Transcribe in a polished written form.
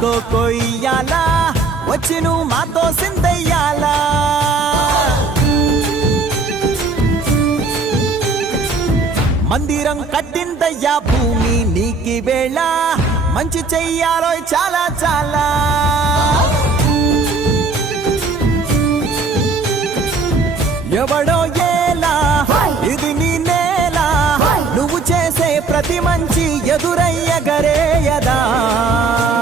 కొయ్యాలా వచ్చి నువ్వు మాతో సిందయ్యాలా మందిరం కట్టిందయ్యా భూమి నీకి వేళ మంచి చెయ్యాలో చాలా చాలా ఎవడో ఏలా ఇది నీ నేలా నువ్వు చేసే ప్రతి మంచి ఎదురయ్య గరేయదా